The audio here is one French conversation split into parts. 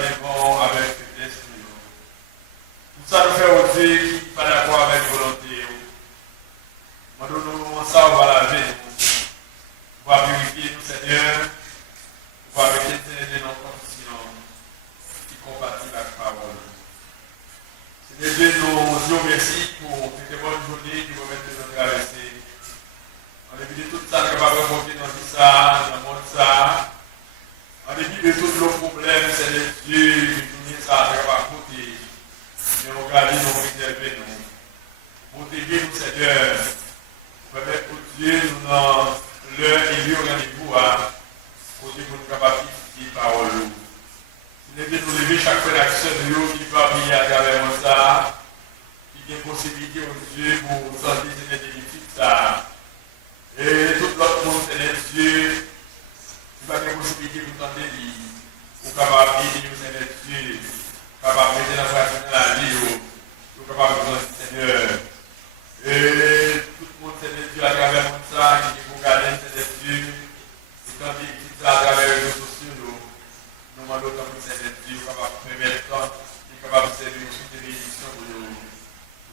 devant avec l'esprit. Tout ça nous fait aussi qui n'est pas d'accord avec volonté. Nous, ça, on va laver. On va purifier nous, Seigneur. On va mettre dans nos conditions qui sont compatibles avec la parole. Seigneur Dieu, nous disons merci pour cette bonne journée qui va mettre nous traverser. En dépit de tout ça, nous va rencontrer dans tout ça, dans le monde ça. En dépit de tous nos problèmes, Seigneur Dieu, nous nous ça, nous va côté. Mais on garde nous préserver nous. Protéger nous, Seigneur. Permettre que Dieu nous dans l'heure et lieu rendez-vous à côté pour nous capables de parole. Seigneur Dieu, nous lever chaque frère action de nous qui va briller à travers nous ça. Qui a une possibilité au Dieu pour sortir de cette édifice ça. Et tout l'autre monde, Seigneur Dieu, qui va avoir une possibilité pour tenter de pour capable de nous, Seigneur Dieu, capable de mettre la pratique dans la vie, pour capable de Seigneur. Et tout le monde, Seigneur Dieu, à travers mon ça, qui est pour garder, Seigneur Dieu, et quand il dit ça à travers les réseaux sociaux, nous demandons comme Seigneur Dieu, capable de permettre ça, qui est capable de servir aussi des bénédictions pour nous.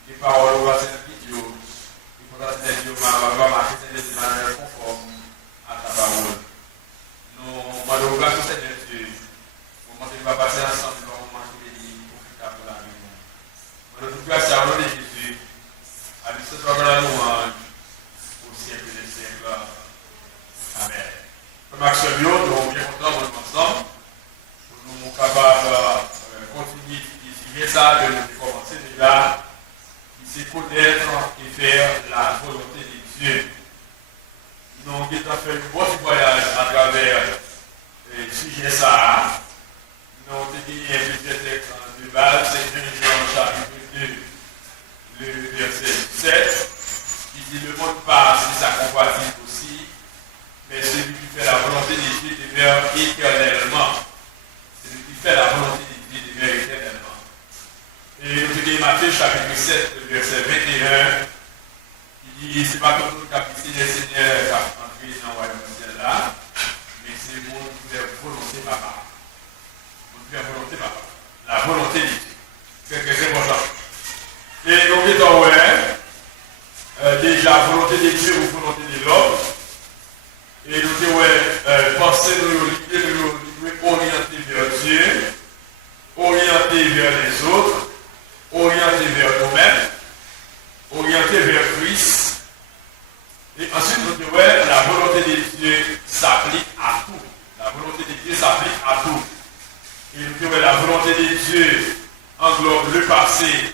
Les paroles va cette vidéo, il faudra Seigneur Dieu, va marquer Seigneur Dieu de manière conforme à ta parole. Nous demandons grâce au Seigneur Dieu, au moment où il va passer ensemble, dans le moment où il est profitable pour la vie. Nous demandons toute grâce à l'honneur de Jésus. À lui ce soir la louange au siècle des siècles. Amen. Comme action bio, nous sommes bien contents de nous ensemble. Nous sommes capables de continuer d'étudier ça, de nous commencer déjà. C'est connaître et faire la volonté de Dieu. Nous avons fait un bon voyage à travers le sujet ça. Nous avons gagné plusieurs textes de base, c'est Jean chapitre 2. Le verset 7, qui dit le monde passe et sa convoitise aussi, mais celui qui fait la volonté de Dieu demeure éternellement. Celui qui fait la volonté de Dieu demeure éternellement. Et nous avons Matthieu chapitre 7, verset 21, qui dit c'est pas comme nous qui avons le Seigneur qui a entré dans le royaume du ciel là, mais c'est le monde qui fait volonté papa. Le monde qui fait volonté papa. La volonté de Dieu. C'est très important. Et donc, étant déjà, volonté de Dieu ou volonté de l'homme, et nous devons penser nous orienter vers Dieu, orienter vers les autres, orienter vers nous-mêmes, orienter vers Christ. Et ensuite, nous devons la volonté de Dieu s'applique à tout. La volonté de Dieu s'applique à tout. Et nous devons la volonté de Dieu englobe le passé,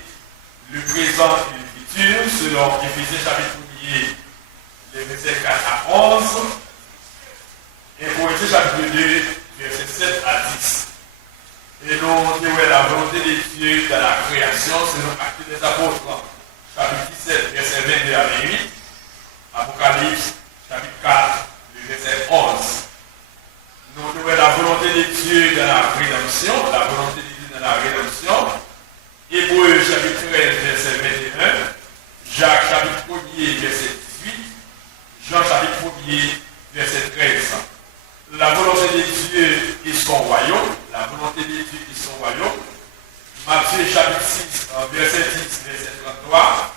le présent et le futur, selon Éphésiens chapitre 1, les versets 4 à 11, et Corinthiens chapitre 2, versets 7 à 10. Et nous avons la volonté de Dieu dans la création, selon Actes des Apôtres, chapitre 17, verset 22 à 28, Apocalypse, chapitre 4, verset 11. Nous avons la volonté de Dieu dans la rédemption, la volonté de Dieu dans la rédemption. Hébreux chapitre 13, verset 21, Jacques chapitre 1er, verset 18, Jean chapitre 1er, verset 13. La volonté de Dieu et son royaume, la volonté de Dieu et son royaume. Matthieu chapitre 6, verset 10, verset 33,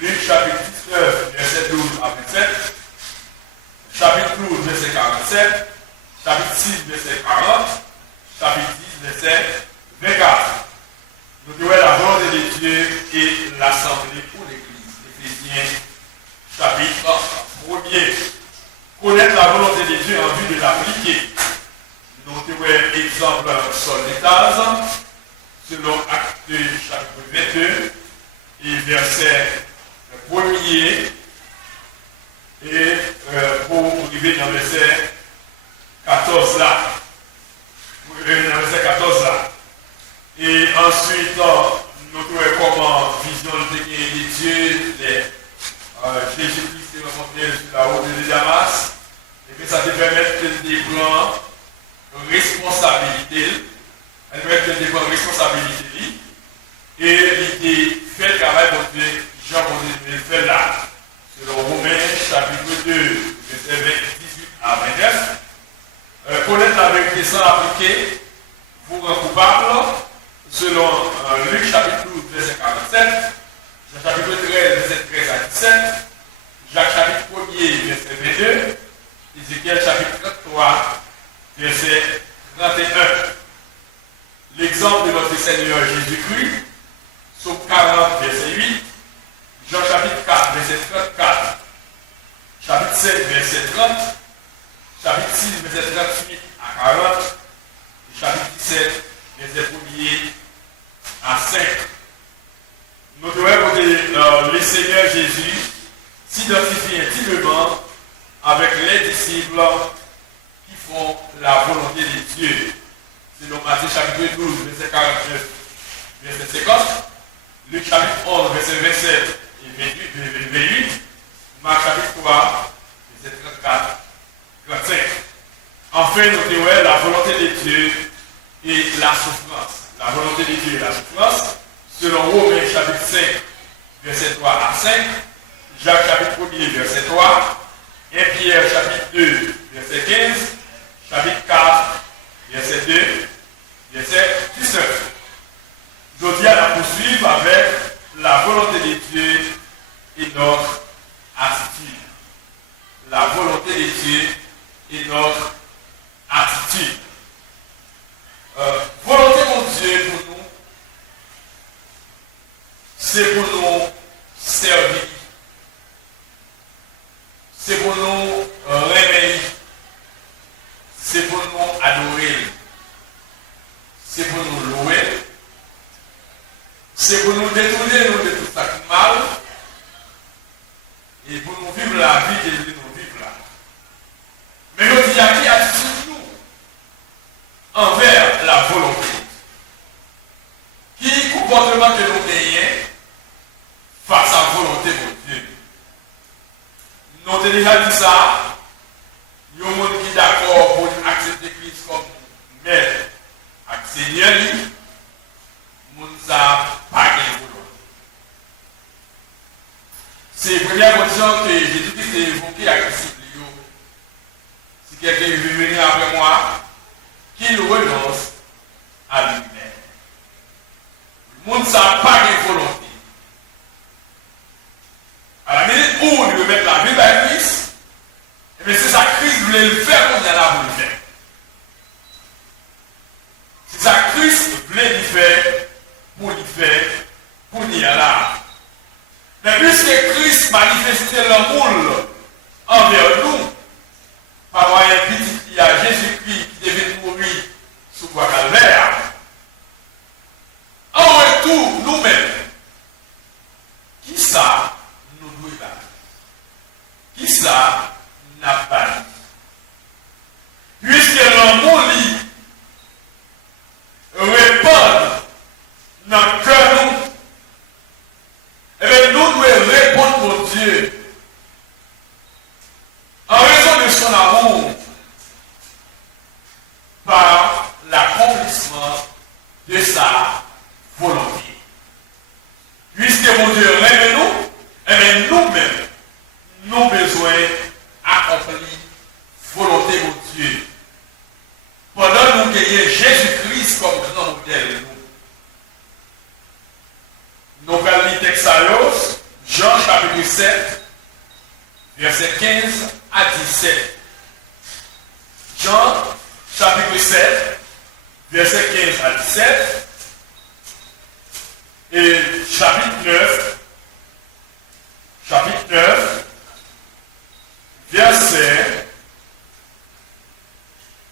Luc chapitre 19, verset 12 à 27, chapitre 12, verset 47, chapitre 6, verset 40, chapitre 10, verset 24. Nous devons la volonté de Dieu et l'assemblée pour l'Église. Éphésiens chapitre 1er. Connaître la volonté de Dieu en vue de l'appliquer. Nous devons exemple sur l'étage, selon Actes chapitre 22 et verset 1er. Et pour arriver dans le verset 14 là. Dans le verset 14 là. Et ensuite, nous trouvons comment vision de Dieu, Jésus-Christ est rencontré sur la route de Damas, et que ça te permet de prendre responsabilité, elle permet de prendre responsabilité, et l'idée fait le travail pour Dieu, Jean le fait là, selon Romains chapitre 2, verset 18 à 29. Connaître la vérité sans l'appliquer vous rend coupable. selon Luc chapitre 12, verset 47, Jean chapitre 13, verset 13 à 17, Jacques chapitre 1er, verset 22, Ézéchiel chapitre 33, verset 31. L'exemple de notre Seigneur Jésus-Christ, Psaume 40, verset 8, Jean chapitre 4, verset 34, chapitre 7, verset 30, chapitre 6, verset 38 à 40, et chapitre 17, verset 1er à 5. Nous devons que le Seigneur Jésus s'identifie intimement avec les disciples qui font la volonté de Dieu. Selon Matthieu chapitre 12, verset 49, verset 50, Luc chapitre 11, verset 27 et 28, Marc chapitre 3, verset 34, 35. Enfin, nous devons la volonté de Dieu et la souffrance. La volonté de Dieu et la souffrance, selon Romains chapitre 5, verset 3 à 5, Jacques chapitre 1er, verset 3, 1 Pierre chapitre 2, verset 15, chapitre 4, verset 2, verset 19. Je viens à poursuivre avec la volonté de Dieu et notre attitude. La volonté de Dieu et notre attitude. Volonté de Dieu pour nous, c'est pour nous servir. C'est pour nous réveiller. C'est pour nous adorer. C'est pour nous louer. C'est pour nous détourner de tout ça qui mal. Et pour nous vivre la vie que nous vivons là. Mais nous disons à qui attitude nous envers la volonté. Qui comportement que nous gagnons face à la volonté de Dieu. Nous avons déjà dit ça. Il y a des gens qui sont d'accord pour accepter Christ comme maître et Seigneur. Nous n'avons pas de volonté. C'est la première condition que Jésus-Christ a évoquée à disciples. Si quelqu'un veut venir après moi, qu'il renonce à lui-même. Le monde n'a pas de volonté. À la minute où on veut mettre la vie à Christ, et c'est ça que Christ voulait le faire comme il y a là pour le faire. C'est ça que Christ voulait le faire, pour y aller là. Mais puisque Christ manifestait l'amour envers nous, par moyen petit, il y a Jésus-Christ qui devait mourir sous bois calvaire. En retour, nous-mêmes, qui ça nous doit pas? Qui ça n'a pas? Puisque l'amour répond dans le cœur nous, et bien nous devons répondre pour Dieu. En raison de son amour, par l'accomplissement de sa volonté. Puisque mon Dieu aime nous, et bien nous-mêmes, nous avons besoin d'accomplir volonté de Dieu. Pendant nous gagnons Jésus-Christ comme grand modèle. Nous allons lire texte Jean chapitre 7, verset 15 à 17. Jean chapitre 7, verset 15 à 17. Et chapitre 9, verset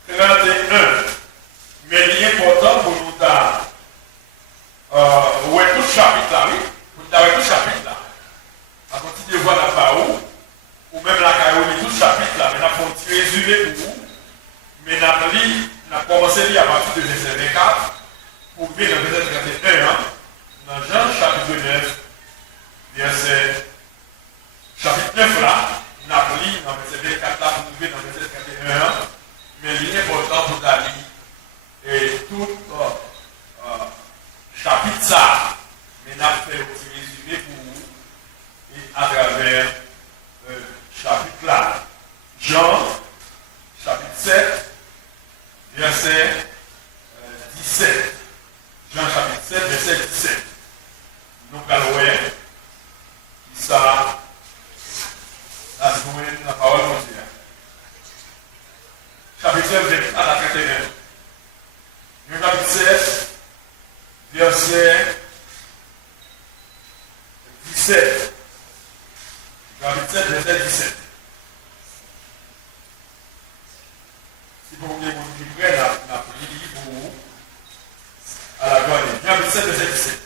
31. Mais il est important pour nous où est tout le chapitre là, oui? Pour nous tout le chapitre là. À partir de voir la parole, ou même la carole, tout le chapitre là, mais nous avons un petit résumé pour vous. Mais nous avons commencé à lire à partir de verset 24 pour venir dans verset 31. Dans Jean chapitre 9, verset chapitre 9 là, nous avons lu dans verset 24 là pour nous venir dans verset 31. Mais il est important pour d'aller et tout chapitre ça, mais nous avons fait un petit résumé pour vous et à travers chapitre là. Jean chapitre 7, verset 17. Jean chapitre verset 17. Chapitre 7, verset 17. Si vous voulez vous livrer, la prière pour vous, à la gloire. Chapitre 7, verset 17.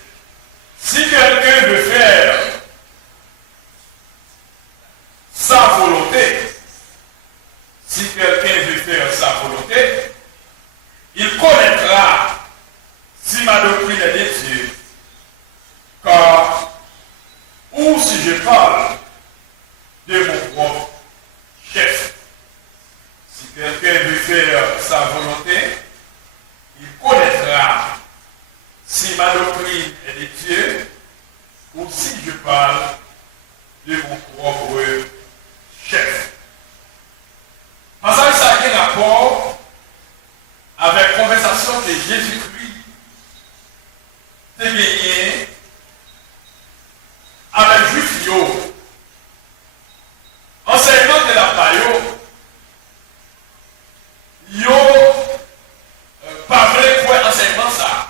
Si quelqu'un veut faire sa volonté, si quelqu'un veut faire sa volonté, il connaîtra si ma doctrine est de Dieu. Car, ou si je parle de mon propre chef, si quelqu'un veut faire sa volonté, il connaîtra si ma doctrine est de Dieu, ou si je parle de mon propre chef. Parce que ça a un rapport avec la conversation de Jésus-Christ gagné avec Juif yo. Enseignement de la payo, yo pas vrai quoi enseignement ça.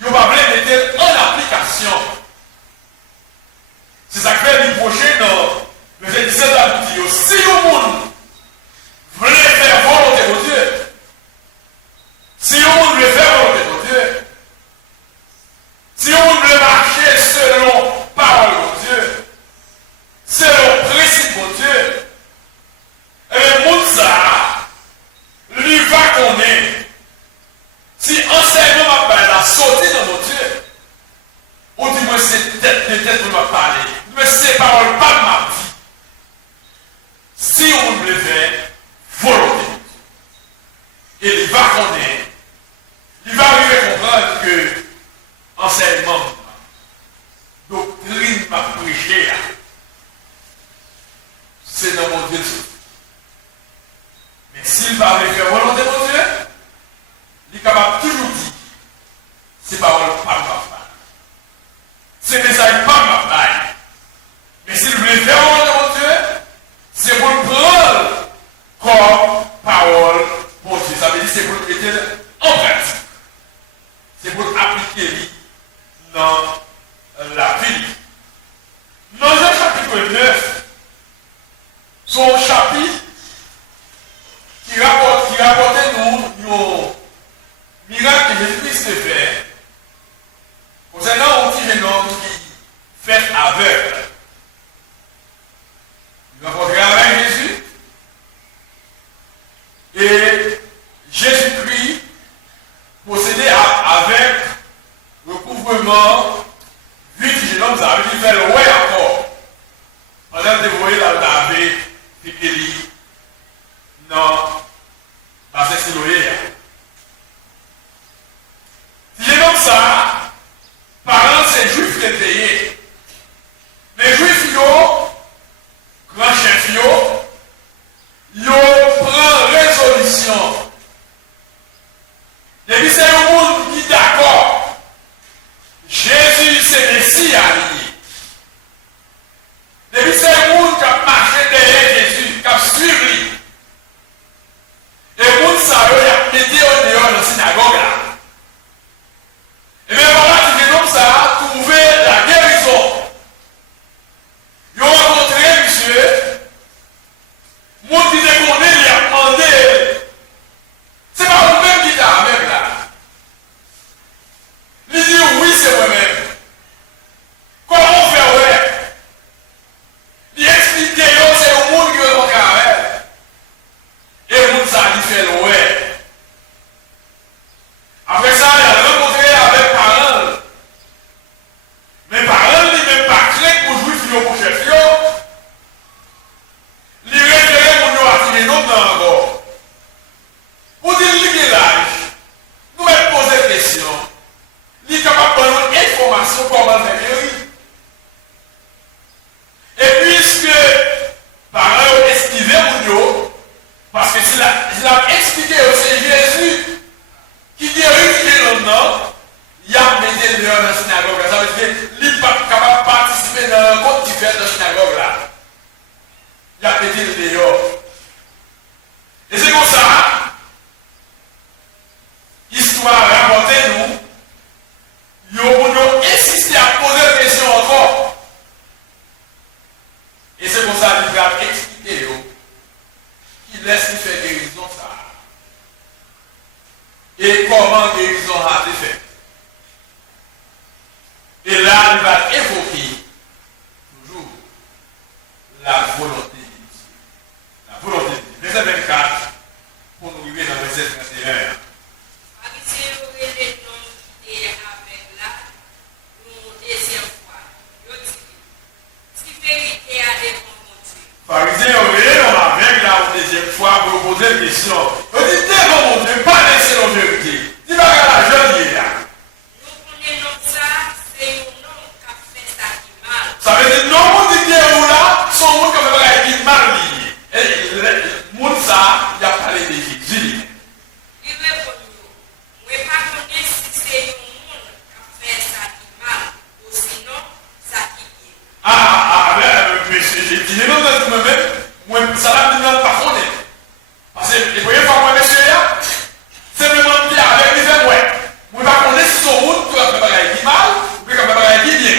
Yo pas vrai mettre en application. C'est ça que fait l'impocher dans le verset 17 de la Bible. Si le monde voulait faire volonté de Dieu, si le monde veut faire volonté de Dieu, si le monde veut marcher selon parole de Dieu, selon principe de Dieu, et le monde ça, lui va connaître. Si enseignement m'a la sortie dans mon Dieu, ou du moins c'est peut-être pour me parler, mais c'est parole pas de ma vie. Si on le fait, volonté. Et il va connaître, il va arriver à comprendre que enseignement, doctrine m'a prêché, c'est dans mon Dieu. Mais s'il va arriver à volonté de mon Dieu, il est capable toujours de dire, c'est parole pas de ma part. C'est message pas de ma part. Mais s'il veut faire volonté de mon Dieu, c'est pour le prendre comme parole pour Dieu. Ça veut dire c'est pour le mettre en pratique. C'est pour appliquer dans la vie. Dans le chapitre 9, son chapitre qui rapportait nous miracle que Jésus-Christ fait concernant un petit jeune homme qui fait aveugle. Il rencontre avec Jésus et Jésus-Christ possédait avec recouvrement 8 jeune hommes, ça veut dire faire le ouais encore. Pendant que vous voyez la laver, Fikeli, non, parce que c'est l'oeil. Si jeune homme ça, parents c'est juif qui est payé. Mais juif yo, grand chef yo prend résolution. Depuis c'est le monde qui est d'accord. Jésus c'est Messie à lui. Depuis c'est le monde qui a marché derrière Jésus, qui a suivi. Et le monde ça a mis au dehors dans la synagogue là. Et bien voilà, tu dis comme ça, trouver la guérison. Ils ont rencontré monsieur. Mon qui disait qu'on est, il a demandé. C'est pas vous-même qui t'a avec là. Il dit oui, c'est moi-même. Comment faire ouais? Il explique que c'est le monde qui veut rencontrer avec. Et le monde ça, il fait le ouais. Après ça, il a rencontré avec parents. Mais parents, il n'est même pas clair pour jouer sur le chef. Il référait pour nous attirer nos dans encore. Pour dire qu'il l'âge, nous allons poser des questions. Il est capable de donner une information comment faire guérir. Et puisque parents ont esquivé pour nous, parce que s'il a expliqué c'est Jésus qui guérit les noms, il a mis les dans la synagogue. Ça veut dire qu'il n'est pas capable de participer dans le compte qui fait dans la synagogue là. Il a pété le dehors. Et c'est comme ça, histoire rapportée nous, guérison a été faite. Et là, il va évoquer toujours la volonté de Dieu. La volonté de Dieu. Verset 24, pour nous arriver dans le verset 31. Pharisien aurait avec la deuxième fois pour poser une question. On dit, devant mon Dieu, pas laisser la vérité. Dis pas qu'à la jeune là. Ça veut dire, non, on dit que où là, son monde comme un qui mal lié. Et le monde ça, il a parlé de Jésus. J'ai dit, non, moi, ça va venir par contre. Parce que les premières fois, moi, monsieur, là, simplement dire avec les femmes, ouais. Moi, pas connaître si son route, tu vas préparer qui mal, ou tu vas préparer qui bien.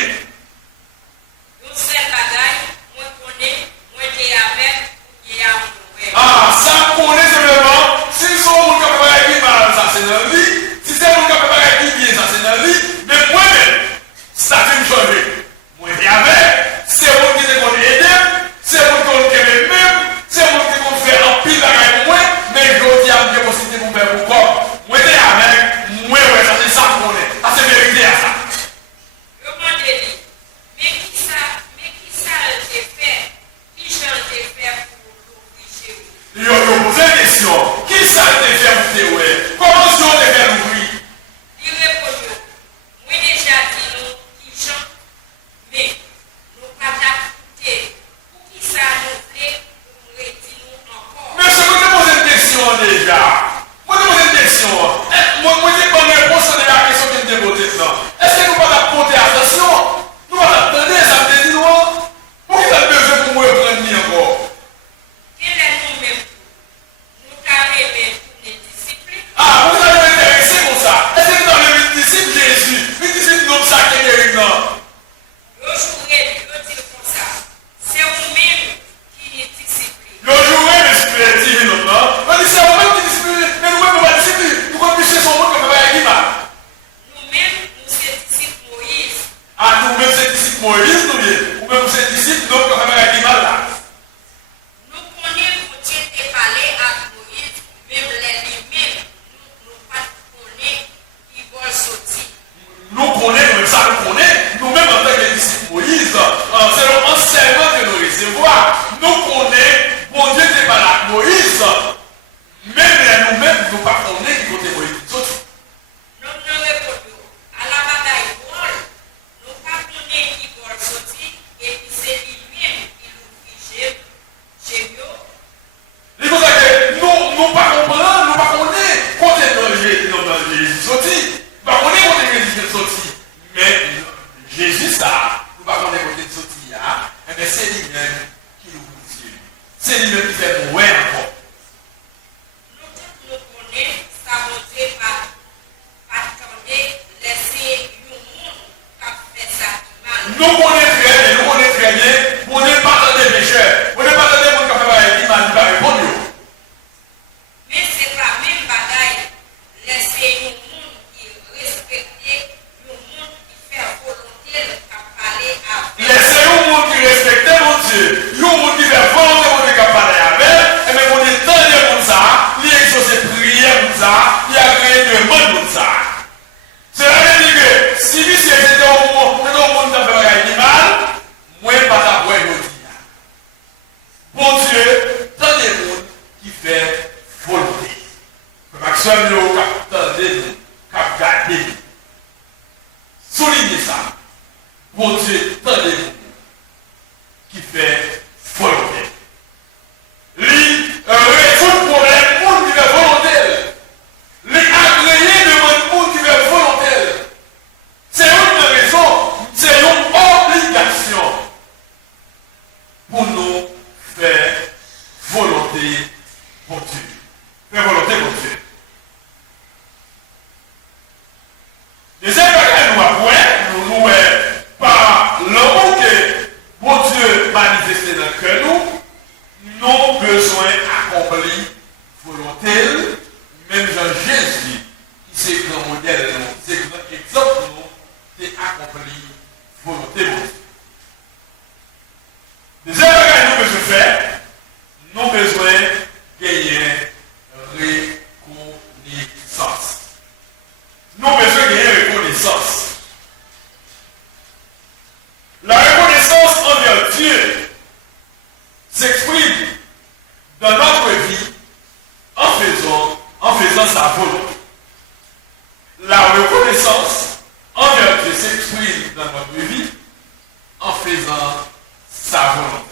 Ah, ça connaît simplement, si son route qui préparer qui mal, ça c'est dans la vie. Si c'est route qui préparer qui bien, ça c'est dans la vie. Mais moi-même, ça fait me changer. Moi, et avec, c'est route qui te connaît aider. C'est vous qui avez même, c'est vous qui vous fait un pile avec moi, mais je dis à vous possibilité de vous faire pourquoi. Moi, je suis avec moi, ouais, ça c'est ça qu'on est. Ça c'est vérité à ça. Mais qui ça te fait? Qui j'en te fait pour l'ouvrir chez vous? Yo, posez la question. Qui ça te fait pour te ouais? Comment ça te fait l'ouvrir? Il répond, moi déjà dit nous qui j'en, mais nous pas d'accepter. Ça nous plaît pour nous dire encore. Mais je me pose une question déjà. Moi, je me pose une question. Moi, je pas une réponse à la question que je me pose maintenant. Est-ce que nous ne pouvons pas porter attention? Nous ne pouvons pas attendre, ça me dit non. Pour qui ça a besoin pour moi de prendre encore? Quel est nous-mêmes? Nous carrément pour les disciples. Ah, vous allez m'intéresser comme ça. Est-ce que vous avez une disciple Jésus? Une disciple comme ça qui est guéri, non? Je jouerai, je dis comme ça. C'est vous-même qui est discipliné. Le jour où je suis divin, non? On dit c'est vous-même qui discipline, mais nous-mêmes, nous ne discipline. Nous connaissons son monde comme un animal. Nous-mêmes, nous sommes disciples Moïse. Ah, nous-mêmes, c'est disciple Moïse, nous, ou même c'est disciple, donc, comme un animal là. Nous connaissons que Dieu t'a parlé à Moïse, même les mêmes, nous pas connaissons qui vont sortir. Nous connaissons, même ça, nous connaissons, nous-mêmes, en tant que disciples Moïse, c'est l'enseignement que nous recevons. Nous connaissons, bon Dieu t'a parlé à Moïse, même nous-mêmes, nous ne connaissons pas qui côté Moïse. Nous ne répondons à la bataille vol, nous ne connaissons qui vont sortir, et puis c'est lui-même qui nous fiche chez nous. C'est pour ça que nous ne comprenons pas, nous ne connaissons côté Jésus sorti. Nous ne connaissons côté Jésus sorti. Mais Jésus, ça, nous ne connaissons côté sorti. Mais c'est lui-même qui nous dit. C'est lui-même qui fait mourir encore. Nous connaissons, ça veut dire pas attendre, laisser le monde qui fait ça qui mal. Nous connaissons très bien, on n'est pas dans des pécheurs. On n'est pas dans des gens qui font des mal, qui va répondre. Mais c'est la même bataille, laisser le monde qui respecte, le monde qui fait volonté de parler avec. Laissez le monde qui respecte mon Dieu. Le monde qui fait volonté de parler avec. Et même on est dans les mondes ça, il exauce prière pour ça, il a créé des mondes pour ça. Cela veut dire que si lui c'était au monde qui a fait animal, moi pas ta boîte de dire. Bon Dieu, dans les mondes qui fait volonté. Maxime le capitaine de nous, cap gardé. Soulignez ça. Bon Dieu, dans les mondes qui fait volonté. Lui, résout le problème, monde qui fait volonté. Les agréés de monde qui fait volonté. C'est une raison, c'est une obligation pour nous faire volonté pour Dieu. Faire volonté pour Dieu. Deuxième bagage, nous avons, par l'amour que bon Dieu manifesté dans le cœur, nous avons besoin d'accomplir volonté, même Jean Jésus, qui s'est grand modèle, c'est exemple nous, c'est accompli volonté. Deuxième bagage nous besoin faire, nous besoin gagner reconnaissance. Nous besoin gagner reconnaissance. La reconnaissance envers Dieu s'exprime dans notre vie en faisant sa volonté. La reconnaissance envers Dieu s'exprime dans notre vie en faisant sa volonté.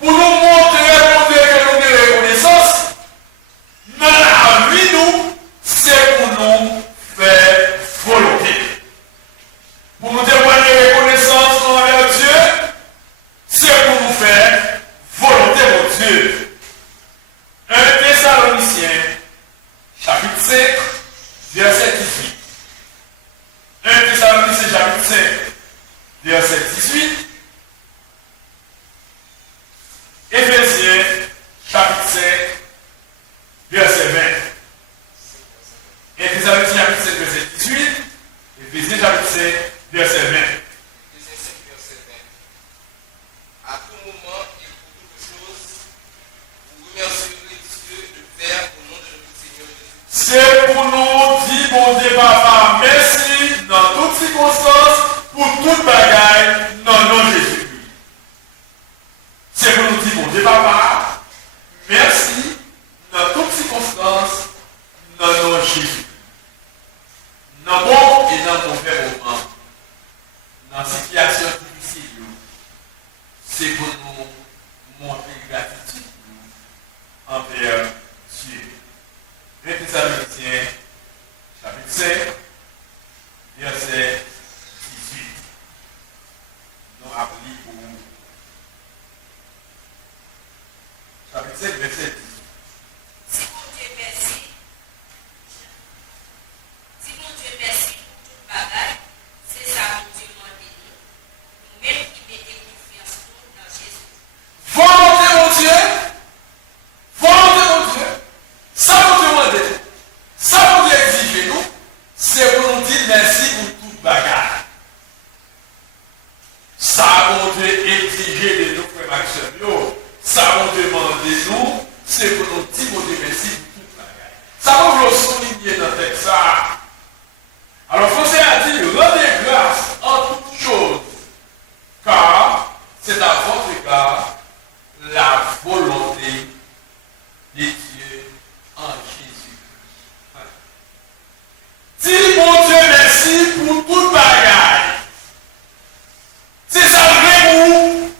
Pour nous montrer que nous avons reconnaissance, dans la vie, nous, c'est pour nous faire volonté. Pour nous témoigner reconnaissance envers Dieu, c'est pour nous faire volonté mon Dieu. 1 Thessaloniciens, chapitre 5, verset 18. 1 Thessaloniciens, chapitre 5, verset 18. Éphésiens, chapitre 5, verset 20. 1 Thessaloniciens, chapitre 5, verset 18. Éphésiens, chapitre 5, verset 20. Éphésiens 5, verset 20. À tout moment et pour toutes choses, vous remercierez Dieu le Père au nom de notre Seigneur Jésus. C'est pour nous dire, bon Dieu, papa, merci dans toutes circonstances, pour toute bagaille, dans le nom de Jésus. C'est pour nous dire, bon Dieu, papa, merci dans toutes circonstances, dans le nom de Jésus. Dans bon et dans mauvais moment, dans situation difficile, c'est pour nous montrer gratitude envers Dieu. 1 Thessaloniciens, chapitre 5, verset 18. Nous appelons pour chapitre 5, verset 18. Si mon Dieu merci, si mon Dieu merci pour toute bagaille, c'est ça mon Dieu m'a dit nous-mêmes qui mettons confiance dans Jésus. Volonté mon Dieu, ça mon Dieu m'a dit, ça mon Dieu exige nous, c'est pour nous dire merci pour toute bagarre. Ça mon Dieu exige de nous, frère Maxime, ça mon Dieu m'a dit nous, c'est pour nous dire mon Dieu merci pour toute bagarre. Ça va vous le souligner dans le texte ça. Alors Français a dit, rendez grâce en toutes choses, car c'est à votre égard la volonté de Dieu en Jésus. Dis mon Dieu merci pour toute bagaille. C'est ça le remous.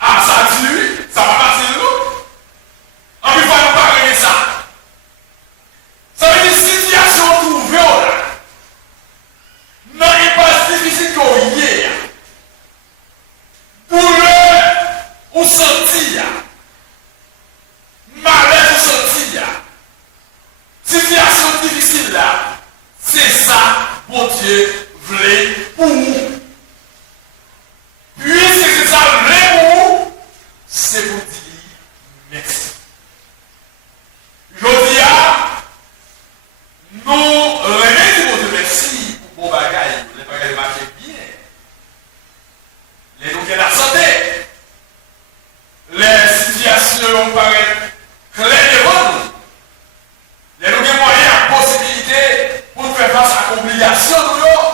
Ah, ça tue, ça va passer l'eau. En plus, il faut nous parler de ça. Ça veut dire situation trouvée là. Non, il passe difficile qu'on y est. Douleur ou sentir. Malaise ou sentir. Situation difficile là. C'est ça, mon Dieu, voulait pour vous. Puisque c'est ça, l'amour, c'est pour dire merci. Je dis à nous remettons de merci pour vos bagailles. Les bagailles marchent bien. Les nous qui la santé. Les situations paraissent claires devant nous. Les nous qui moyens, possibilité pour faire face à l'obligation de nous.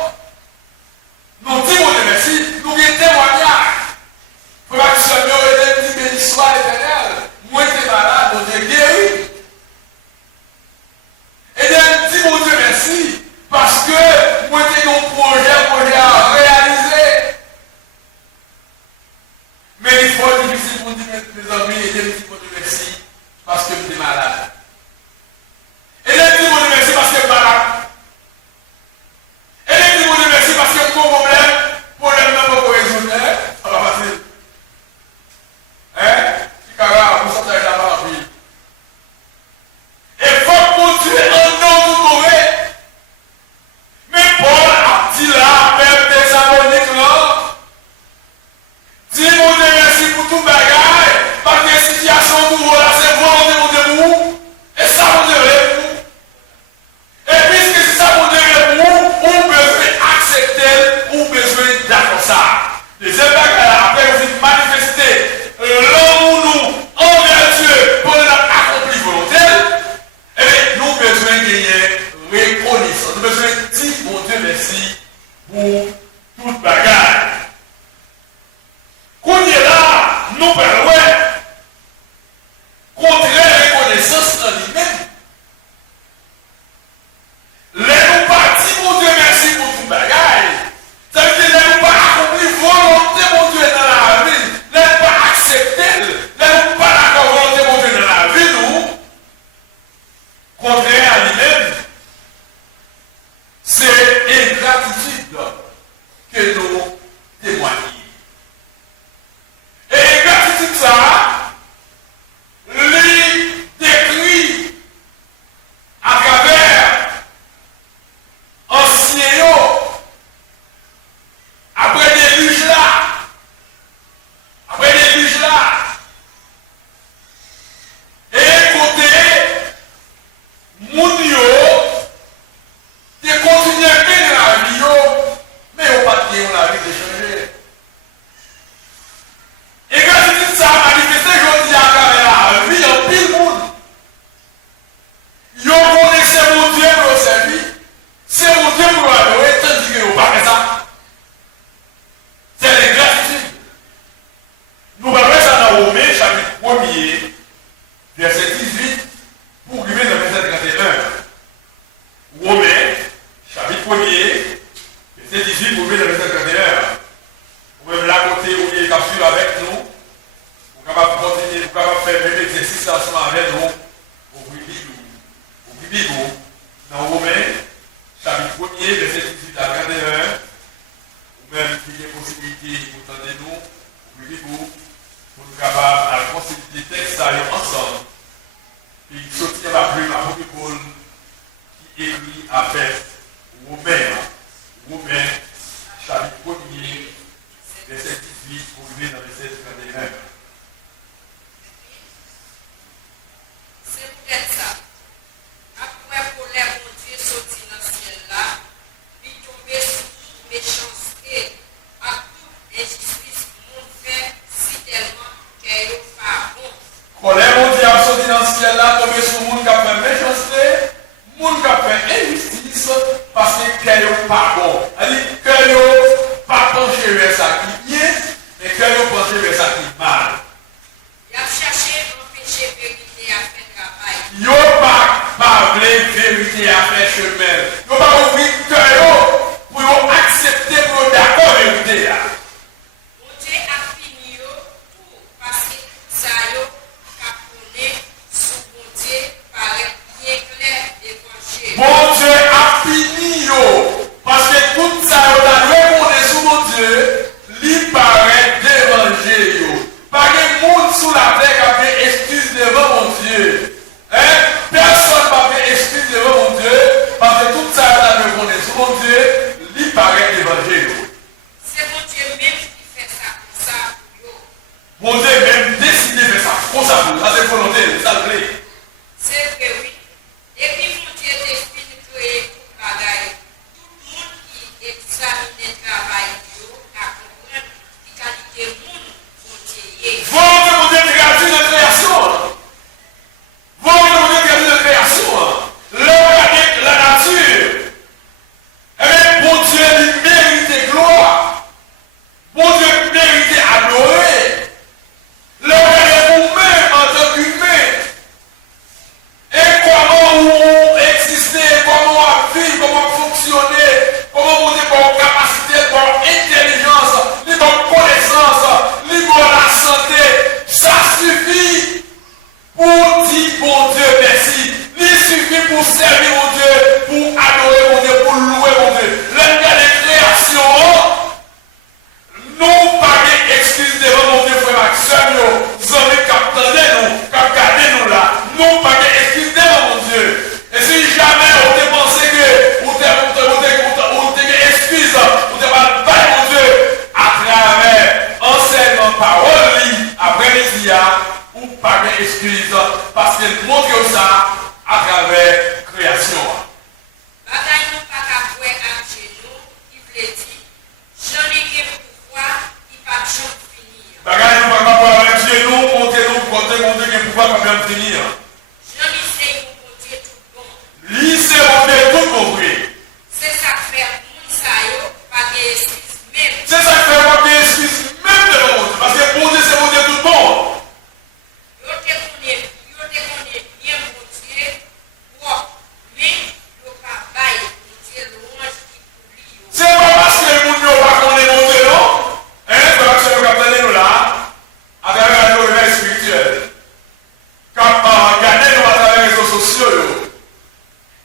1er, verset 18 pour verset 51. Ou même là côté où il est capturé avec nous, vous capable continuer, vous capable faire le même exercice ensemble avec nous, au Bible, dans Romains, chapitre 1er, verset 18 à 41, ou même si il y a possibilité pour tenter nous, au Bible, pour nous capables de considérer des textes ensemble, puis sortir la plume à Paul qui écrit à Fès, Romains, chapitre 1er, verset 18 pour arriver dans verset 51. C'est peut-être ça. Après, pour les mon Dieu sorti dans ce ciel-là, lui tomber sous méchanceté, à toute injustice, mon fait si tellement qu'elle est pas bon. Colère mon Dieu a sorti dans ce ciel-là, tomber sur le monde qui a fait méchanceté, le monde qui a fait injustice, parce que qu'elle n'est pas bon. Elle dit qu'elle n'est pas penché vers ça qui est bien, mais qu'elle est penché vers ça qui est mal. Il a cherché d'empêcher vérité à faire travail. Yo pas vle vérité à faire chemin. Yo pas ouvrir cœur pour yo accepter pour yo d'accord vérité là. Mon Dieu a fini tout parce que ça yo caponné sous mon Dieu paraît bien clair d'évangile. Mon Dieu a fini yo parce que tout ça yo la reconnaît sous mon Dieu, lui paraît d'évangile yo. Pas de monde sous la terre qui a fait excuse devant mon Dieu. Personne ne va faire excuse devant mon Dieu parce que tout ça là me connaît sous mon Dieu, lui paraît d'évangile. C'est mon Dieu même qui fait ça comme ça. Yo. Mon Dieu même décidé de faire ça comme ça pour ça c'est volonté, ça le plaît. C'est vrai, oui. Et puis mon Dieu définit créer tout le bagaille. Tout le monde qui examine le travail, yo, à comprendre qui qualité monde mon Dieu est. Volonté mon Dieu créature de création. Volonté mon Dieu créature de création. L'organique, la nature. Eh bien, bon Dieu lui mérite gloire. Bon Dieu mérite adorer. L'organique vous-même en tant qu'humain. Et comment vous existez, comment vous vivez, comment vous fonctionnez, comment vous avez votre capacité, votre intelligence, votre connaissance, la santé, ça suffit pour dire bon Dieu merci. Il suffit pour servir mon Dieu, pour adorer mon Dieu, pour louer mon Dieu. L'un des créations, nous pas d'excuses devant mon Dieu, frère Maxime, nous avons nous, regardez nous là. Nous pas d'excuses devant mon Dieu. Et si jamais on te pensé que on te excuse, on te va battre mon Dieu à travers enseignement parole après-midi, ou pas d'excuses, parce qu'il montre ça à travers création. Bagaille nous pas qu'à voir à genoux, il voulait dire, j'en ai un pouvoir, il pas de chance finir. Bagaille nous pas voir avec Dieu, nous, montez-nous, monter qu'il pouvoir quand même finir. J'en ai essayé pour mon Dieu tout bon. Lycée, on est tout compris. C'est ça que fait moun sa yo, pas d'excuse même. C'est ça qui fait avoir des excuses même devant mon Dieu, parce que bon Dieu, c'est mon Dieu tout bon. Yo te connaît bien mon Dieu, bon, mais yo pas bail mon Dieu louange qui publie yo. C'est pas parce que le monde n'a pas connu mon Dieu, non? C'est parce que nous avons nous là, à travers nos réveils spirituels. Quand regardez nous à travers les réseaux sociaux,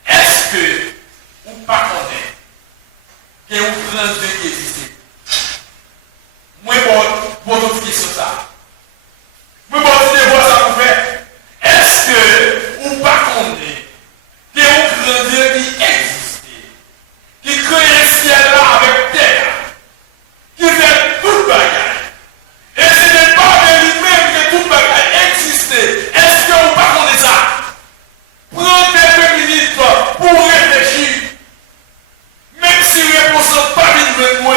est-ce que ou pas connaître qu'il y a un grand Dieu qui existe? Moi, bon, d'autres questions ça. Moi, bon, tu vois ça pour faire. Est-ce que ou pas connaître qu'il y a un grand Dieu qui existe? Qui crée le ciel là avec terre? Qui fait tout le bagage? Et ce n'est pas de lui-même que tout le bagage existait. Est-ce que vous pas connaissez ça? Prenez 2 minutes pour réfléchir. Même si réponse pas vite de moi,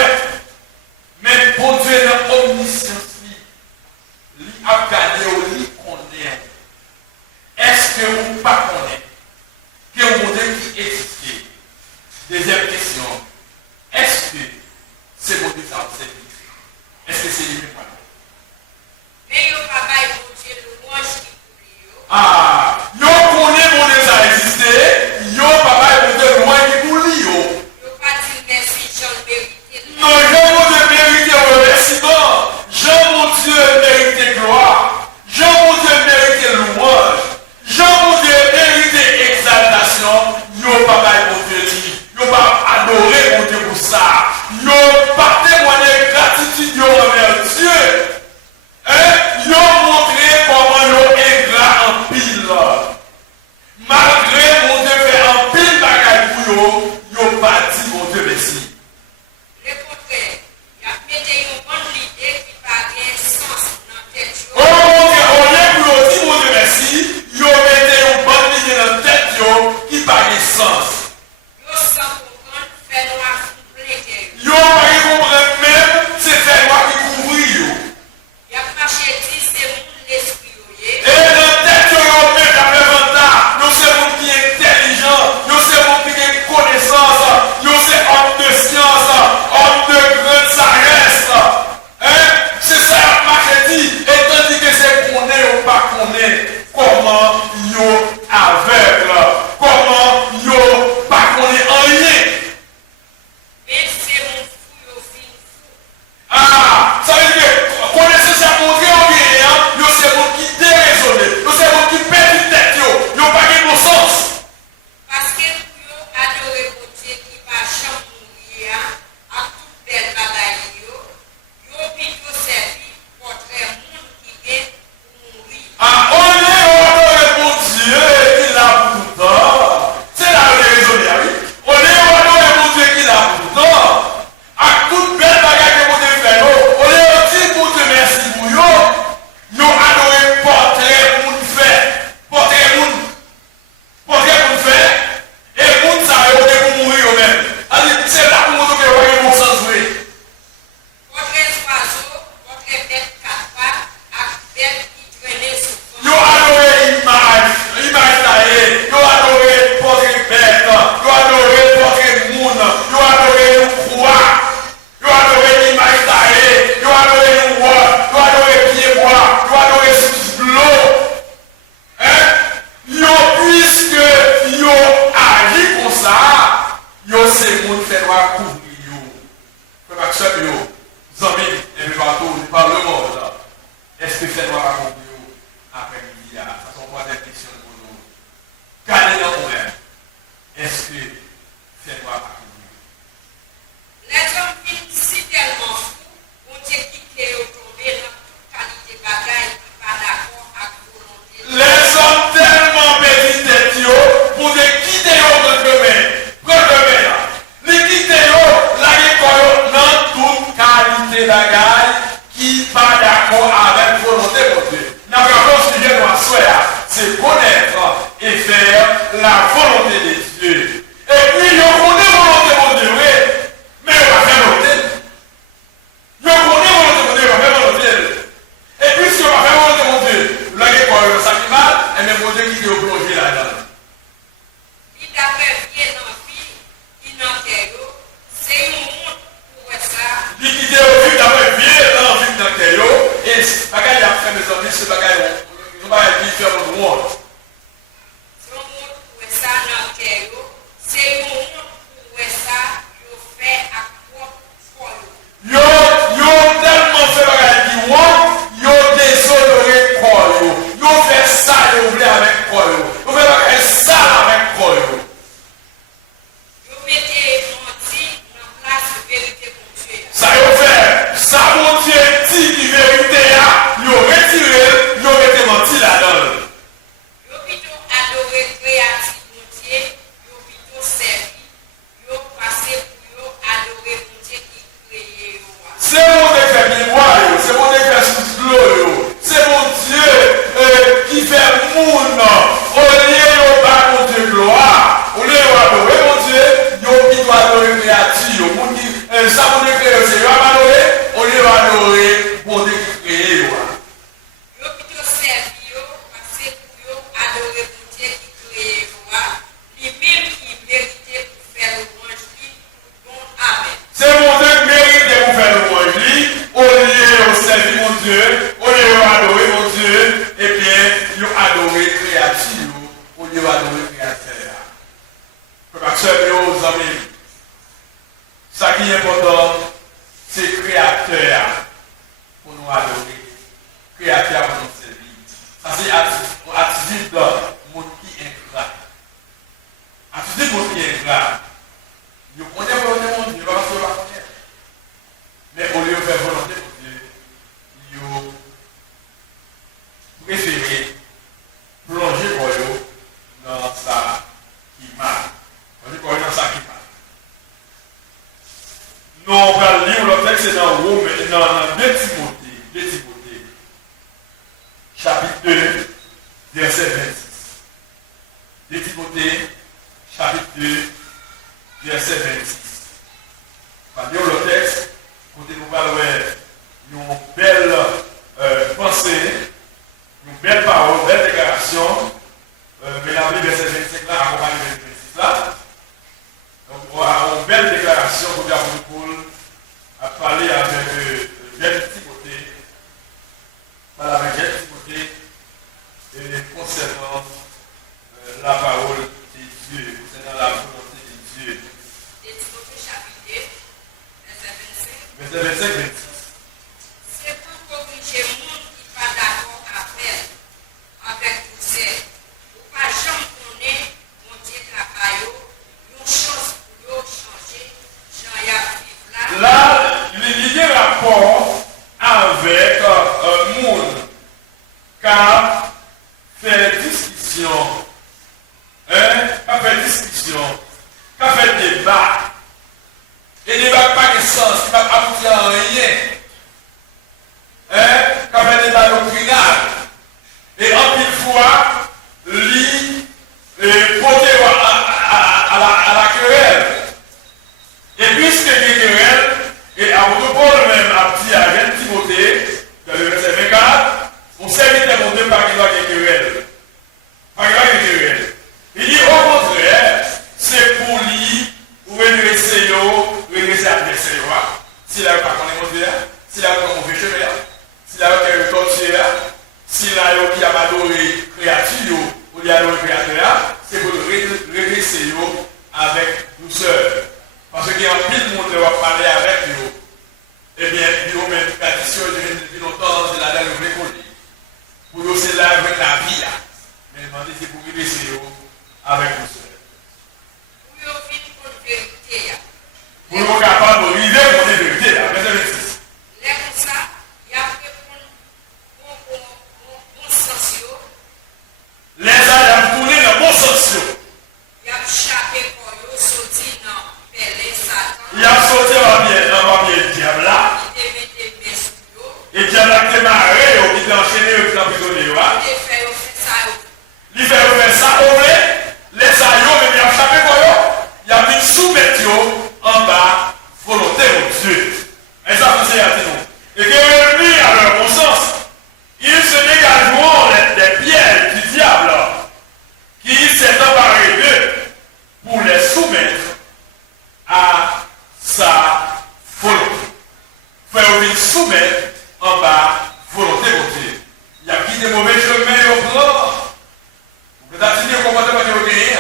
merci. Le contraire, il y a mis une bonne idée qui n'a pas sens dans la tête. Oh mon Dieu, on est pour dire mon Dieu merci, ils mettez une bonne idée dans la tête qui n'a pas de sens. Yo sans comprendre, fait noir plein cœur. Yo pas comprendre même, c'est fait moi qui couvrir. Il y a marché dit c'est mon l'esprit. Et dans la tête yo même d'après Vanta, yo c'est mon qui est intelligent, yo c'est mon qui a connaissance, yo c'est homme de science, homme de grande sagesse. Hein? C'est ça que marché dit, et tandis que c'est qu'on est ou pas qu'on est, comment yo aveugle, comment yo pas qu'on est en rien. Mais c'est mon fou, yo fin fou. Ah, ça veut dire que connaissance à montrer au bien, yo c'est bon qui déraisonné, yo c'est bon qui perd du tête, yo pas de bon sens. Parce que pour yo adorer mon Dieu qui va jamais mourir à toute belle bagaille yo plutôt servi contre un monde qui vient pour mourir. Ah, on est honoré mon Dieu qui l'a pour tout le temps. C'est là où il est raisonné, oui. On est honoré mon Dieu qui l'a pour tout le temps. À toute belle bagaille que vous devez faire, on est aussi pour te merci pour yo. Yo adoré portrait pour nous faire. Portrait pour nous faire. Et pour nous ça, on est pour mourir eux même. C'est là pour nous que vous avez bon sens, oui. Contre oiseau, contre bête quatre pattes, avec bête qui traînait sur Yo adoré image taillée, yo adoré portrait bête, yo adoré portrait moun, yo adoré une croix, yo adoré image taillée, yo adoré une roi, yo adoré pied bois, yo adoré sous l'eau. Hein? Yo puisque yo agi comme ça, yo c'est moun fait droit couvrir yo. Comme accepte yo, zami, et le bateau, il parle le monde. Est-ce que fait droit couvrir yo après midi là? Ça sont pas des questions pour nous. Gardez dans vous-même. Est-ce que fait droit couvrir yo? les hommes finissent si tellement fous, on Dieu quitté au tombé dans toute qualité bagaille qui pas d'accord avec volonté. Les hommes tellement petits têtes yo, pour les quitter yo de demain. Prends demain là. Les quitter yo, la école dans toute qualité bagaille qui pas d'accord avec volonté de Dieu. N'a pas de sujet nous asseoir, c'est connaître et faire la volonté de Dieu. Et puis, yo connaît volonté de Dieu, oui, mais on va faire volonté. Yo connaît volonté de Dieu, on va faire volonté. Et puisque on va faire volonté de Dieu, là, il y a le sacrement, et même mon Dieu qui est plongé là-dedans. Il d'après bien dans la vie, il n'en fait yo, c'est une honte pour ça. Liquider au vide d'après bien dans le vide dans le yo, et bagaille a fait mes amis, ce bagaille, nous va être faire le monde. C'est une honte pour ça dans le yo, c'est une honte pour ça, yo fait à quoi pour yo. Yo tellement fait bagaille qui want, yo déshonoré quoi yo fait ça yo voulait avec quoi yo fait bagaille ça avec quoi yo. Yo mettez menti dans place de vérité pour Dieu. Ça yo fait, ça mon Dieu dit die vérité yo retiré, yo mettez menti là-dedans. Yo plutôt adoré créatif mon Dieu, yo plutôt servi, yo passé pour yo adorer mon Dieu qui créé yo. C'est mon Dieu qui fait miroir, c'est mon Dieu qui fait sous l'eau, c'est mon Dieu qui fait moun. Au lieu de pas mon Dieu gloire, au lieu de adorer mon Dieu, yo qui doit adorer créatif, mon Dieu, ça mon Dieu créé, c'est yo adorer, au lieu d'adorer mon Dieu qui créé. Yo plutôt servi yo, passé pour yo adorer mon Dieu qui créé yo, lui-même qui méritait pour faire le louange lui, bon amen. C'est mon Dieu qui mérite de vous faire le louange, au lieu de servir mon Dieu, au lieu d'adorer mon Dieu, eh bien, yo adorer créatif, au lieu d'adorer créateur. Frères aux amis, ça qui est important, c'est créateur pour nous adorer, créateur pour nous servir. Ça c'est attitude de mon qui est ingrat. Attitude de mon qui est ingrat. Nous connaissons volonté de mon Dieu, parce qu'on la connaît. Mais au lieu de faire volonté de Dieu, nous préférons plonger pour eux dans ça qui marche. On dit qu'on est dans ça qui marche. c'est dans 2 Timothée, chapitre 2, verset 26. 2 Timothée, chapitre 2, verset 26. Par dire le texte, côté nous parlons une belle pensée, une belle parole, une belle déclaration. Mais la Bible, verset 25 là, accompagne le 26 là. Donc, on a une belle déclaration pour l'apôtre Paul à parler avec Timothée, parler avec Timothée, et concernant la parole de Dieu, concernant la volonté de Dieu. Et Timothée chapitre 2, verset 25. Verset 25, 26. C'est pour corriger le monde qui n'est pas d'accord avec vous êtes. Ou pas jamais connaître mon Dieu travail, une chose pour changer, j'en ai appris là. Là, il y a un rapport avec un monde qui a fait discussion, qui a fait débat. Et débat pas de sens, qui va aboutir à rien. Qui a fait débat doctrinal. Et en pile fois, lui, porté à la querelle. Et puisque les querelles, et apôtre Paul même a dit à Timothée, dans le verset 24, on serviteur mon Dieu par qui doit des querelles. Par qui doit des querelles. Il dit au contraire, c'est pour lui, ou redresser adversaire. S'il a pas connu mon Dieu, s'il a pas mauvais chemin, s'il a pas torturé, s'il a qui a adoré créature, ou il a adoré créateur, c'est pour redresser avec douceur. Parce qu'il y a un pile de monde qui va parler avec eux. Eh bien, ils ont même tradition depuis longtemps de la dernière récolte. Pour eux, c'est là avec la vie. Mais demandez, c'est pour redresser avec douceur. Pour eux, vite pour la vérité. Pour nous capables de vivre pour la vérité. Verset 26. Les comme ça, il y a fait bon sens. Les âmes ont tourné dans le bon sens. Il y a chapé pour eux, sorti dans Pelé Satan. Il a sauté dans le diable là. Il te mettait mes sous l'eau. Et le diable a été marré, il était enchaîné, il était emprisonné. Il te fait ça. Il fait ça, les aïeux, mais il a chapé pour eux. Il a mis soumettre en bas, volonté de Dieu. Et ça, c'est à dire. Et que lui, à leur bon sens, ils se dégageront des pierres du diable qui s'est emparé d'eux pour les soumettre à sa volonté. Faire lui soumettre en bas, volonté de Dieu. Il y a qui des mauvais chemins au plan. Vous avez dit le comportement que vous gagnez.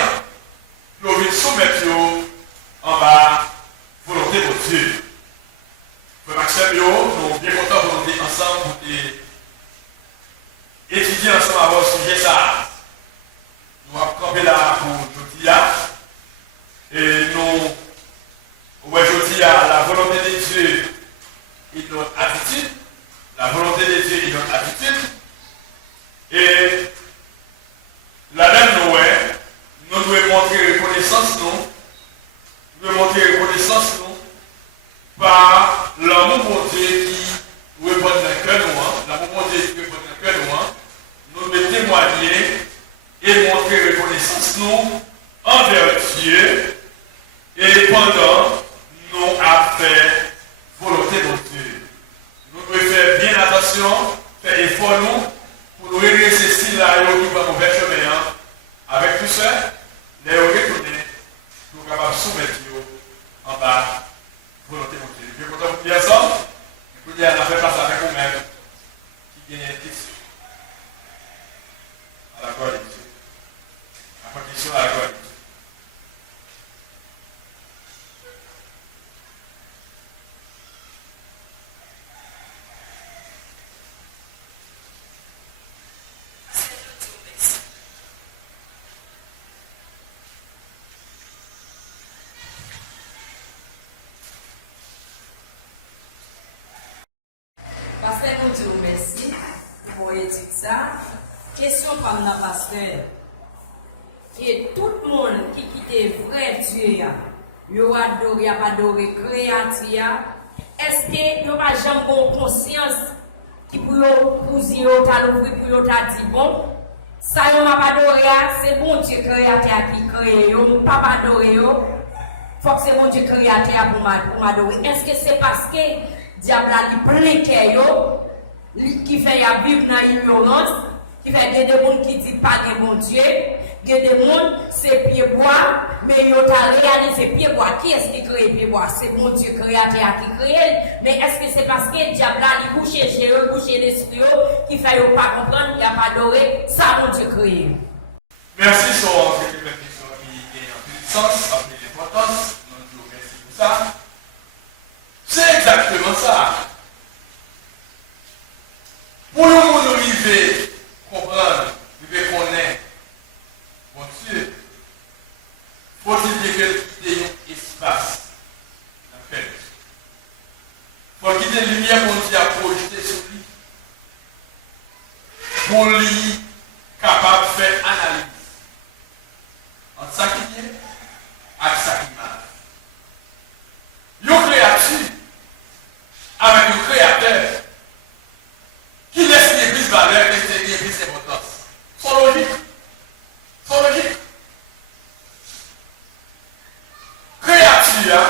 Vous lui soumettre en bas, volonté de Dieu. Frère Maxime, nous sommes bien contents de nous ensemble pour étudier ensemble avant ce sujet ça. Nous allons camper là pour aujourd'hui. Et nous, aujourd'hui, la volonté de Dieu est notre attitude. La volonté de Dieu est notre attitude. Et là-dedans, nous devons montrer reconnaissance, nous devons montrer reconnaissance, par l'amour pour Dieu qui répond dans le cœur, l'amour pour Dieu qui répond dans le cœur, nous devons témoigner et montrer reconnaissance, envers Dieu, et pendant nous avons fait volonté de Dieu. Nous devons faire bien attention, faire effort pour nous redresser si là qui va mauvais chemin. Avec tout ça, les retourner pour nous capables de soumettre en bas volonté de Dieu. Je suis content de vous dire ça. Je vous dire, on a fait face avec vous-même qui gagne un titre à la gloire de Dieu. La condition à la gloire de Dieu. Pasteur, nous disons merci pour étudier ça. Question comme la pasteur. Et tout le monde qui quitte vrai Dieu, il a adoré créature, est-ce que nous pas jamais une conscience qui pour dire t'as l'ouvrir pour t'a dit bon ça nous m'a pas adoré c'est bon Dieu créateur qui crée yo pas adorer yo faut que c'est bon Dieu créateur pour m'adorer est-ce que c'est parce que diable a li plein yo qui fait ya vivre dans ignorance qui fait des gens qui disent pas de bon Dieu il y a des gens c'est pied bois mais yo t'a réalisé pied bois qui est-ce qui crée pied bois c'est bon Dieu créateur qui crée mais est-ce que c'est parce que diable a li boucher géo boucher l'esprit qui fait yo pas comprendre il y a pas adorer ça bon Dieu créé. Merci sur cette réflexion qui est en puissance, en l'importance. Nous vous remercions pour ça. C'est exactement ça. Pour nous arriver à comprendre, arriver à connaître, mon Dieu, faut-il qu'il y ait un espace en fait. Faut qu'il y ait une lumière mon Dieu à projeter sur lui. Pour lui, capable de faire analyse. Entre ça qui est et ça qui marche. Une créature avec un créateur qui laisse les plus valeurs et les plus importance. Sont logiques. Sont logiques. Créature,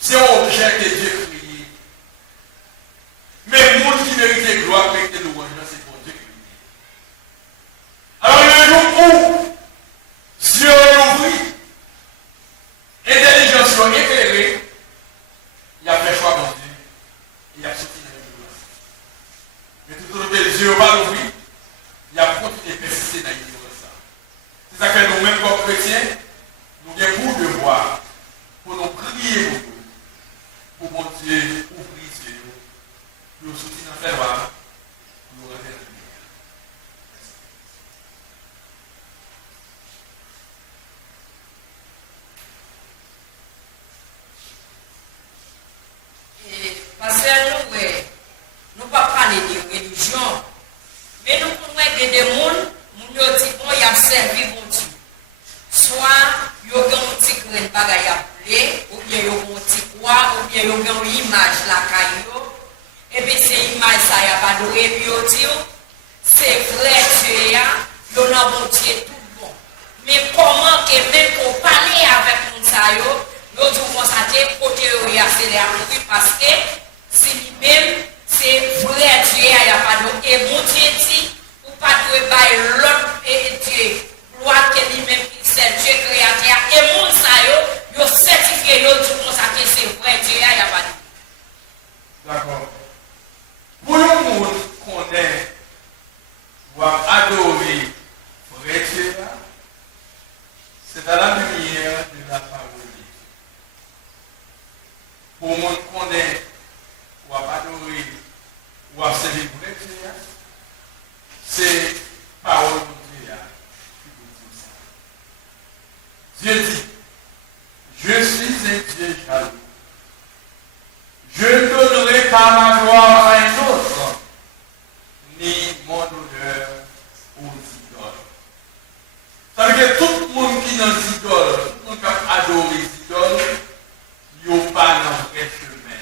c'est un objet que Dieu créé. Mais le monde qui mérite gloire, mérite louange, c'est pour Dieu créé. Alors le jour où Dieu l'ouvrit, intelligence éclairée, il a fait choix de Dieu. Il a sorti de l'ignorance. Mais tout le temps, Dieu va l'ouvrir, il a continué à persister dans l'ignorance. C'est ça que nous-mêmes, comme chrétiens, nous avons pour devoir, pour nous prier pour mon Dieu ouvrir ses yeux, pour nous sortir dans le faire, pour nous revenir. Parce que nous ne pas parler de religion, mais nous pouvons aider des gens, nous disons qu'il y a servi bon Dieu. Soit il y a un petit grain de bagaille à play, ou bien il y a un petit quoi, ou bien il y a une image la caillou, et puis cette image ça y a pas de et puis on dit c'est vrai Dieu y a un bon Dieu tout bon. Mais comment que même pour parler avec nous ça yo, nous devons constater côté y a c'est là parce que si lui-même c'est vrai Dieu y a pas de et mon Dieu dit ou pas de bail l'autre et Dieu gloire que lui-même c'est Dieu créateur et mon ça yo certifié yo du constater c'est vrai Dieu y a pas de. D'accord. Pour le monde qu'on est, doit adorer vrai Dieu, c'est à la lumière de la parole de Dieu. Pour le monde qu'on est, doit adorer ou servir vrai Dieu, c'est parole de Dieu qui vous dit ça. Dieu dit, je suis un Dieu jaloux. Je ne donnerai pas ma gloire à un autre, ni mon honneur aux idoles. Ça veut dire que tout le monde qui est dans les idoles, tout le monde qui a adoré les idoles, il n'y a pas dans le vrai chemin.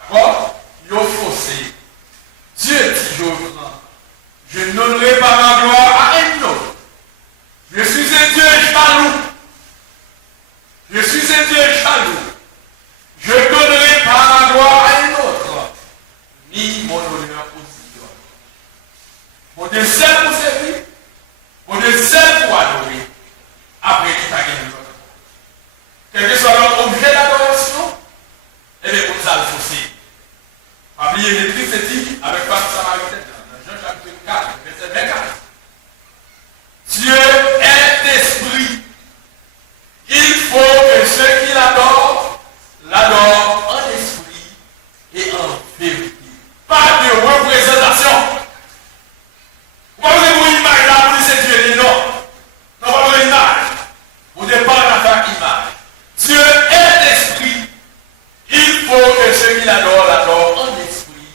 D'accord? Il y a faussé. Dieu dit, je ne donnerai pas ma gloire à un autre. Je suis un Dieu jaloux. Je suis un Dieu jaloux. Je ne donnerai pas ma gloire à un autre, ni mon honneur aux idoles. Mon Dieu seul pour servir, mon Dieu seul pour adorer, après qu'il t'a gagné l'autre. Quel que soit notre objet d'adoration, et bien comme ça le fossé. Pas oublier les Christ dit avec Femme Samaritaine, dans Jean chapitre 4, verset 24. Dieu est esprit. Il faut que ceux qui l'adorent en esprit et en vérité. Pas de représentation. Vous ne pouvez pas une image là pour dire c'est Dieu, non. Non, pas une image. Vous ne pas dans ta image. Dieu est esprit. Il faut que ceux qui l'adorent en esprit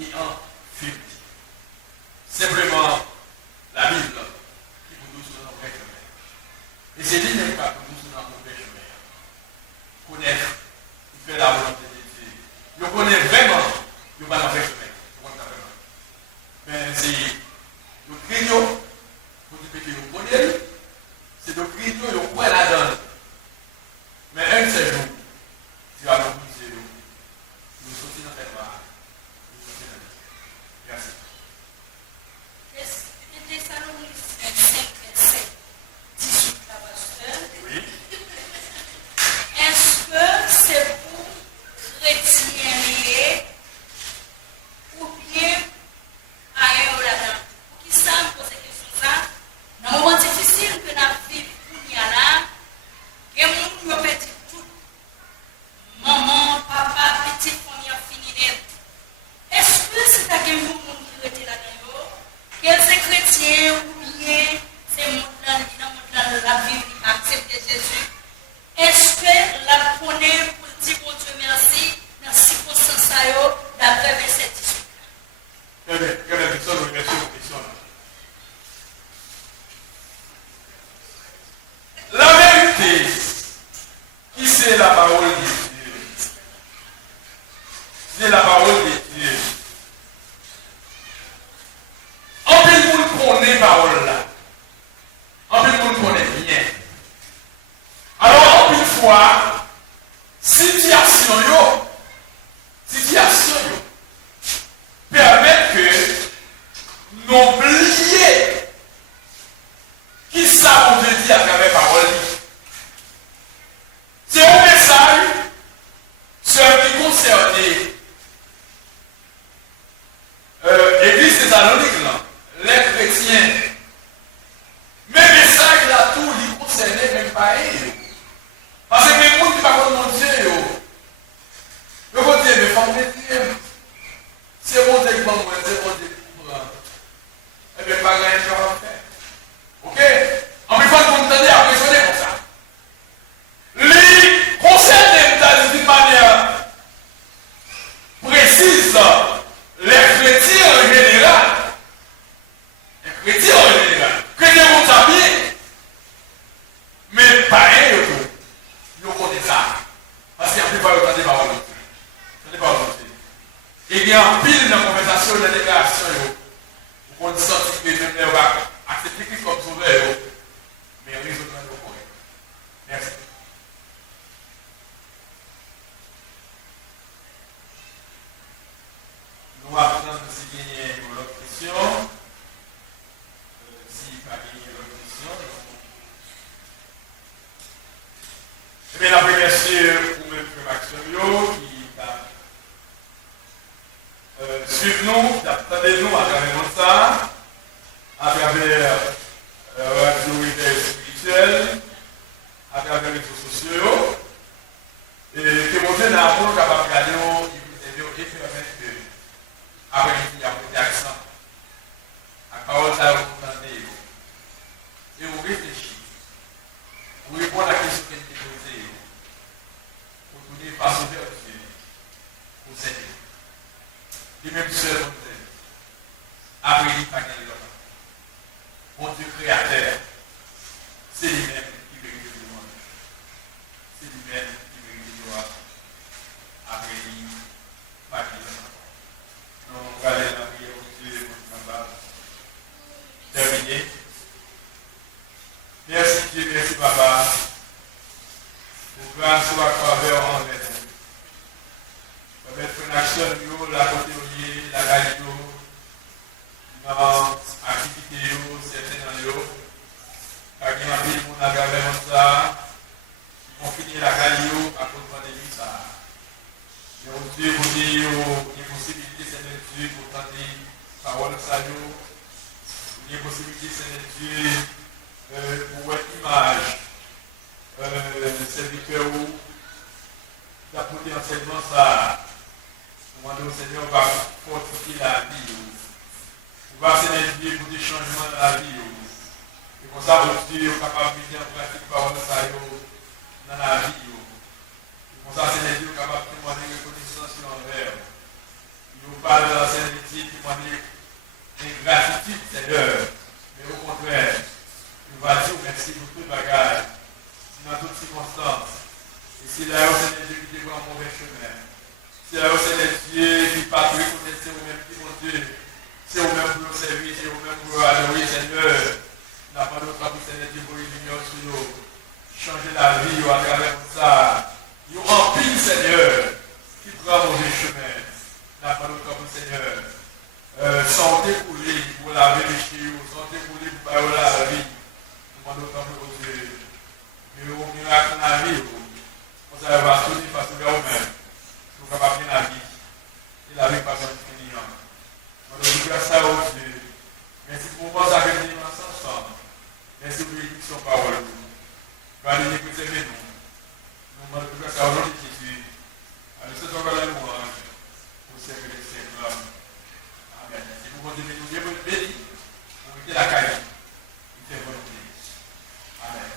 et en vérité. Simplement la Bible qui vous douce dans le vrai chemin. Et c'est dit n'est pas pour nous dans le vrai chemin. Connaître Vous connaissez vraiment, vous ne pas dans le chemin. Mais c'est le crignon, vous dites que vous connaissez, c'est le crignon, vous pouvez la donne. Mais un seul jour, tu vas vous dire, nous sortons dans cette barre. Merci. Thessaloniciens 5, verset 18, la pasteur. Oui. Est-ce que c'est pour chrétiens liés ou bien ailleurs là-dedans? Pour qui ça me pose cette question-là? Dans un moment difficile que nous vivons, il y a là, et mon nous petit tout. Maman, papa, petit, famille fini net. Est-ce que c'est à quel monde qui était là-dedans? Quels sont chrétiens ou bien c'est monde dans la Bible qui accepte Jésus? Est-ce que la connaît pour dire bon Dieu merci dans ces circonstances d'après verset 18? Quelle est la question de question? La vérité, qui c'est la parole de Dieu? C'est la parole de Dieu. En plus, vous connaissez la parole là. En plus, vous connaissez bien. Alors, en plus, fois, situation permet que nous oublions qui ça on veut dire à travers la parole. C'est un message qui concerne l'Église thessalonique, les chrétiens. Mais le message là, tout, il concernait même pas eux. Parce que les gens qui parlent de mon Dieu, le bon Dieu, mais faut me dire, c'est bon Dieu qui va mourir, c'est bon Dieu qui va mourir. Et bien, pas grand chose à faire. Ok? En plus, il faut que vous entendez à raisonner comme ça. Les concernés d'une manière précise, les chrétiens en général, chrétiens vont bien, mais pas eux, nous connaissons ça. Parce qu'il n'y a plus pas le temps de parole. Il y a un pile de conversation, de déclaration, vous pouvez sentir que même les va accepter Christ comme sauveur, mais raisonnement de correct. Merci. Nous apprenons si il y a une autre question. Si pas il y a une autre question. Eh bien, la première, c'est pour M. Maximilio qui suivez-nous, attendez-nous à travers ça, à travers Radio Spirituelle, à travers les réseaux sociaux, et que mon Dieu n'a pas capable de regarder, il vous aide et permettre que, après, il y a un petit accent, la parole, ça vous entendez, et vous réfléchissez, vous répondez à la question qui est posée, vous tournez face au Dieu, vous aidez. Les mêmes seuls vont dire, après il pas gagné l'autre. Mon Dieu créateur, c'est lui-même qui mérite le monde. C'est lui-même qui mérite le droit. Après il pas gagné l'autre. Donc, on va aller dans la prière au Dieu pour nous terminer. Merci Dieu, merci Papa. Pour grâce ou à faveur en l'aide. Mettre une action la côté la radio, dans l'activité, certains dans l'eau, car il y a un peu de monde ça, qui vont finir la radio à cause de la pandémie. Mais au Dieu, vous dites, il y a une possibilité, c'est de Dieu pour tenter la parole de sa vie. Il y a une possibilité, c'est de Dieu pour voir l'image, le serviteur où d'apporter enseignement ça. Demandez au Seigneur, on va fortifier la vie. On va s'aider pour des changements dans la vie. Et comme ça, votre Dieu est capable de mettre en pratique la parole dans la vie. Et comme ça, c'est Dieu capable de témoigner de reconnaissance sur l'envers. Il nous parle de la sainteté, témoigner d'ingratitude, Seigneur. Mais au contraire, il va dire merci pour tout le bagage, dans toutes circonstances. Et c'est là où Seigneur Dieu qui dévoile un mauvais chemin. C'est là où c'est les dieux qui partent reconnaître c'est vous-même qui mon Dieu. C'est vous-même pour nous servir, c'est vous-même pour nous adorer, Seigneur. N'a pas d'autre pour Seigneur Dieu pour les lumières sur nous. Changer la vie à travers ça. Nous remplis, Seigneur, qui prend mauvais chemin. N'a pas d'autre pour Seigneur. Santé pour lui, pour laver les chiots, santé pour lui, pour bailler la vie. Nous demandons pour Dieu. Mais au miracle dans la vie, on va se tourner face à vous-même. Nous ne pouvons pas bien la vie. Et la vie pas bien finie. On doit faire ça au Dieu. Merci pour moi, ça que nous ensemble. Merci pour l'éducation parole. Gardez les préserver nous. Nous demandons de faire ça au nom de Jésus. Allez, c'est encore la louange pour servir les Seigneurs. Amen. Si vous continuez de nous dire, vous bénissez, vous mettez la caille. Il fait volonté. Amen.